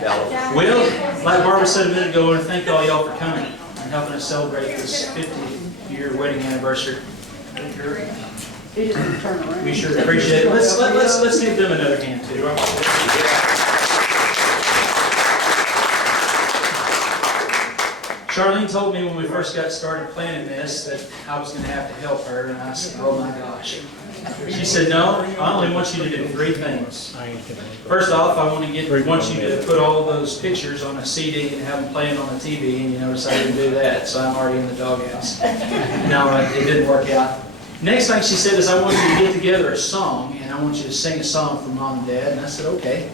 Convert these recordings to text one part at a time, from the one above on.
Well, like Barbara said a minute ago, I want to thank all y'all for coming and helping us celebrate this 50-year wedding anniversary. We sure appreciate it. Let's give them another hand too. Charline told me when we first got started planning this that I was going to have to help her, and I said, "Oh my gosh." She said, "No, I only want you to do 3 things. First off, I want you to put all of those pictures on a CD and have them playing on the TV." And you notice I didn't do that, so I'm already in the doghouse. No, it didn't work out. Next thing she said is, "I want you to get together a song, and I want you to sing a song for Mom and Dad." And I said, "Okay."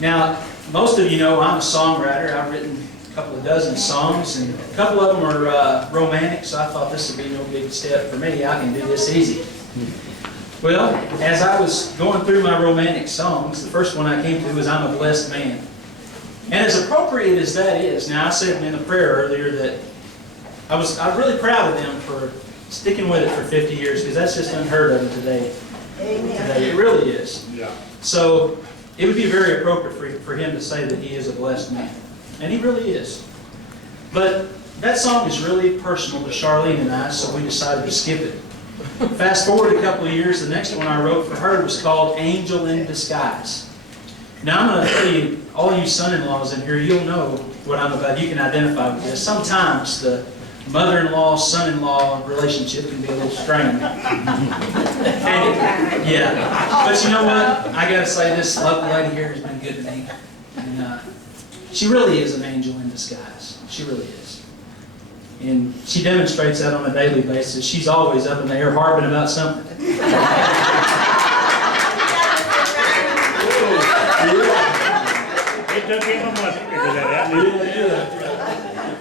Now, most of you know I'm a songwriter. I've written a couple of dozen songs, and a couple of them are romantic, so I thought this would be no big step for me. I can do this easy. Well, as I was going through my romantic songs, the first one I came to was "I'm a Blessed Man." And as appropriate as that is, now I said in the prayer earlier that I'm really proud of them for sticking with it for 50 years, because that's just unheard of today. It really is. Yeah. So it would be very appropriate for him to say that he is a blessed man. And he really is. But that song is really personal to Charline and I, so we decided to skip it. Fast forward a couple of years, the next one I wrote for her was called "Angel in Disguise." Now I'm going to tell you, all you son-in-laws in here, you'll know what I'm about. You can identify with this. Sometimes the mother-in-law, son-in-law relationship can be a little strained. Yeah. But you know what? I got to say, this lovely lady here has been good to me. And she really is an angel in disguise. She really is. And she demonstrates that on a daily basis. She's always up in the air harping about something.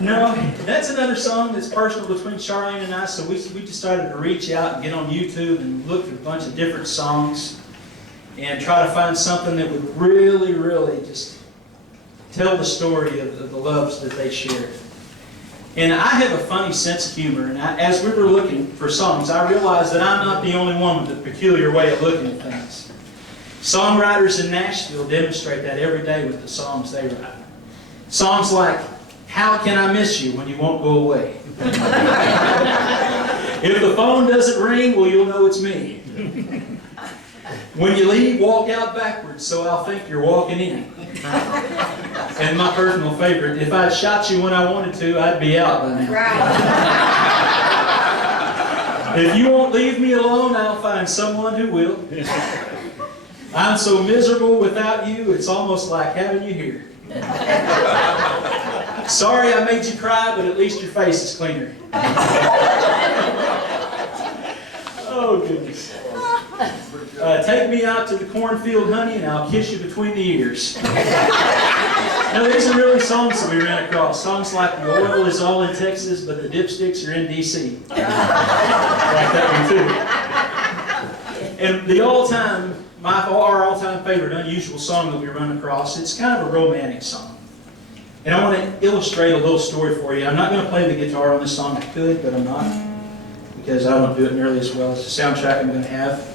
No, that's another song that's personal between Charline and I, so we decided to reach out and get on YouTube and look at a bunch of different songs and try to find something that would really, really just tell the story of the loves that they shared. And I have a funny sense of humor, and as we were looking for songs, I realized that I'm not the only one with a peculiar way of looking at things. Songwriters in Nashville demonstrate that every day with the songs they write. Songs like, "How Can I Miss You When You Won't Go Away?" "If the phone doesn't ring, well, you'll know it's me." "When you leave, walk out backwards, so I'll think you're walking in." And my personal favorite, "If I'd shot you when I wanted to, I'd be out by now." "If you won't leave me alone, I'll find someone who will." "I'm so miserable without you, it's almost like having you here." "Sorry I made you cry, but at least your face is cleaner." Oh, goodness. "Take me out to the cornfield, honey, and I'll kiss you between the ears." Now, these are really songs that we ran across. Songs like "The oil is all in Texas, but the dipsticks are in D.C." Like that one, too. And the our all-time favorite unusual song that we run across, it's kind of a romantic song. And I want to illustrate a little story for you. I'm not going to play the guitar on this song. I could, but I'm not, because I don't do it nearly as well as the soundtrack I'm going to have.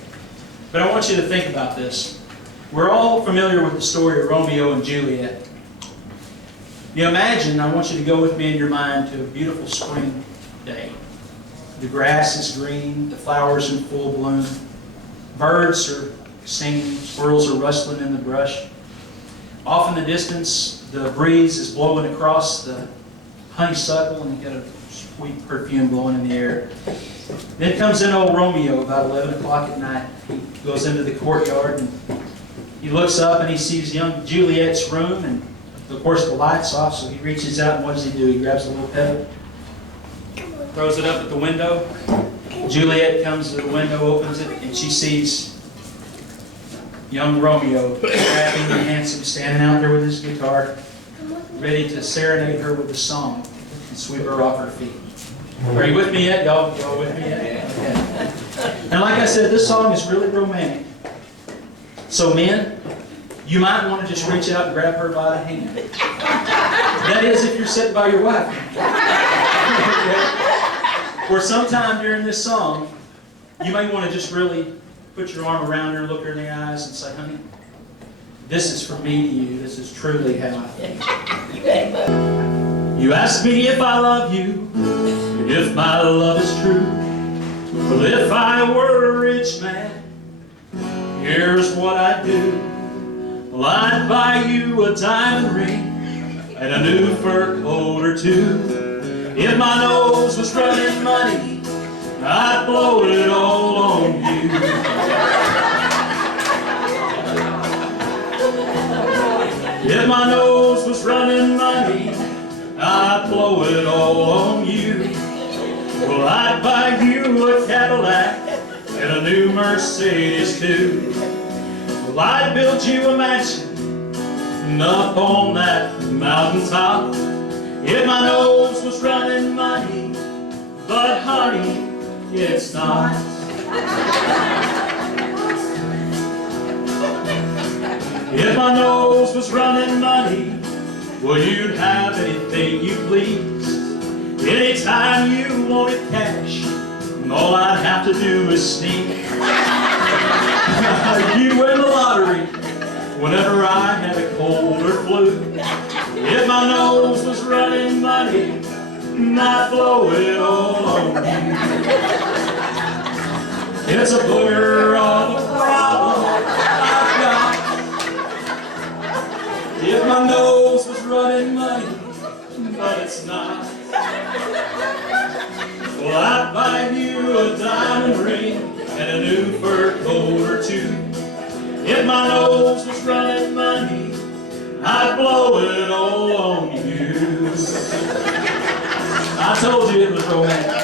But I want you to think about this. We're all familiar with the story of Romeo and Juliet. You imagine, I want you to go with me in your mind to a beautiful spring day. The grass is green, the flowers in full bloom, birds are singing, squirrels are rustling in the brush. Off in the distance, the breeze is blowing across the honeysuckle, and you got a sweet perfume blowing in the air. Then comes in old Romeo about 11 o'clock at night. He goes into the courtyard and he looks up and he sees young Juliet's room, and of course the light's off, so he reaches out and what does he do? He grabs a little pebble, throws it up at the window. Juliet comes to the window, opens it, and she sees young Romeo, strapping and handsome, standing out there with his guitar, ready to serenade her with a song and sweep her off her feet. Are you with me yet? Y'all with me yet? Okay. And like I said, this song is really romantic. So men, you might want to just reach out and grab her by the hand. That is, if you're sitting by your wife. Or sometime during this song, you may want to just really put your arm around her, look her in the eyes, and say, "Honey, This is from me to you. This is truly how I think. You ask me if I love you, if my love is true. Well, if I were a rich man, here's what I'd do. Well, I'd buy you a diamond ring and a new fur coat or two. If my nose was running money, I'd blow it all on you. If my nose was running money, I'd blow it all on you. Well, I'd buy you a Cadillac and a new Mercedes too. Well, I'd build you a mansion up on that mountaintop. If my nose was running money, but honey, it's not. If my nose was running money, well, you'd have anything you pleased. Anytime you wanted cash, all I'd have to do is sneak. You win the lottery whenever I had a cold or flu. If my nose was running money, I'd blow it all on you. It's a blur on the problem I've got. If my nose was running money, but it's not. Well, I'd buy you a diamond ring and a new fur coat or two. If my nose was running money, I'd blow it all on you. I told you it was romantic.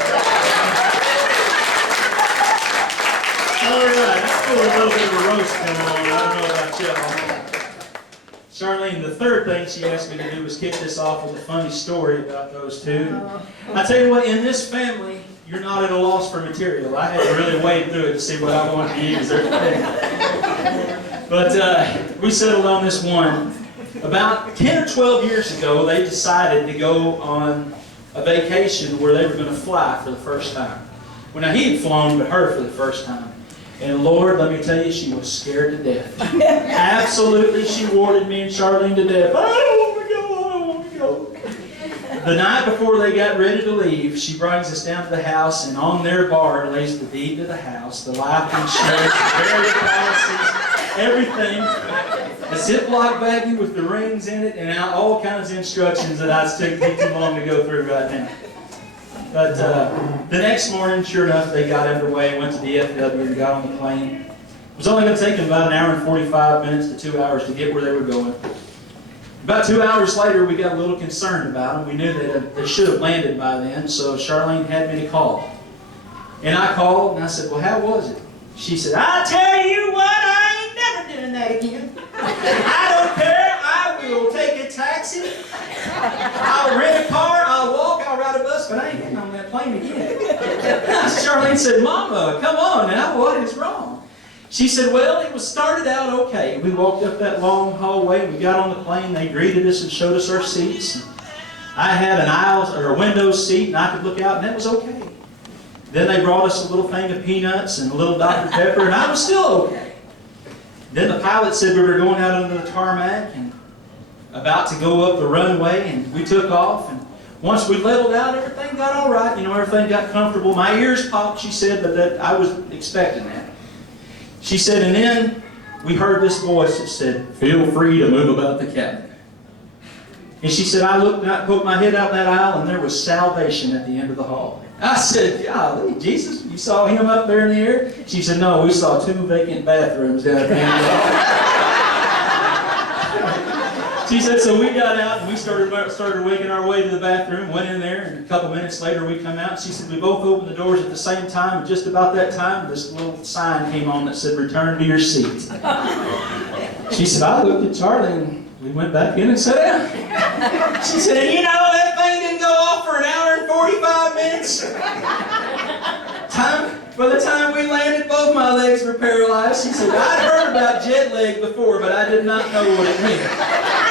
All right, let's do a little bit of a roast going on. I don't know about y'all. Charlene, the third thing she asked me to do was kick this off with a funny story about those two. I tell you what, in this family, you're not at a loss for material. I had to really wade through it to see what I wanted to use. But we settled on this one. About 10 or 12 years ago, they decided to go on a vacation where they were going to fly for the first time. Well, now he had flown, but her for the first time. And Lord, let me tell you, she was scared to death. Absolutely, she warded me and Charlene to death. I don't want to go, I don't want to go. The night before they got ready to leave, she brings us down to the house, and on their bar lays the deed to the house, the life insurance, the burial policies, everything. A Ziploc baggie with the rings in it, and all kinds of instructions that I took too long to go through right now. But the next morning, sure enough, they got underway, went to the DFW and got on the plane. It was only going to take them about an hour and 45 minutes to 2 hours to get where they were going. About 2 hours later, we got a little concerned about them. We knew that they should have landed by then, so Charlene had me to call. And I called, and I said, well, how was it? She said, I tell you what, I ain't never doing that again. I don't care. I will take a taxi. I'll rent a car. I'll walk. I'll ride a bus. But I ain't getting on that plane again. Charlene said, Mama, come on now. What is wrong? She said, well, it was started out okay. We walked up that long hallway. We got on the plane. They greeted us and showed us our seats. I had an aisle or a window seat, and I could look out, and that was okay. Then they brought us a little thing of peanuts and a little Dr. Pepper, and I was still okay. Then the pilot said we were going out onto the tarmac and about to go up the runway, and we took off. And once we leveled out, everything got all right. You know, everything got comfortable. My ears popped, she said, but that I was expecting that. She said, and then we heard this voice that said, feel free to move about the cabin. And she said, I looked and I poked my head out that aisle, and there was salvation at the end of the hall. I said, golly, Jesus, you saw him up there in the air? She said, no, we saw 2 vacant bathrooms down at the end of the hall. She said, so we got out and we started making our way to the bathroom, went in there, and a couple minutes later we come out. She said, we both opened the doors at the same time, and just about that time, this little sign came on that said, return to your seat. She said, I looked at Charlie and we went back in and sat down. She said, you know, that thing didn't go off for an hour and 45 minutes. By the time we landed, both my legs were paralyzed. She said, I'd heard about jet lag before, but I did not know what it meant.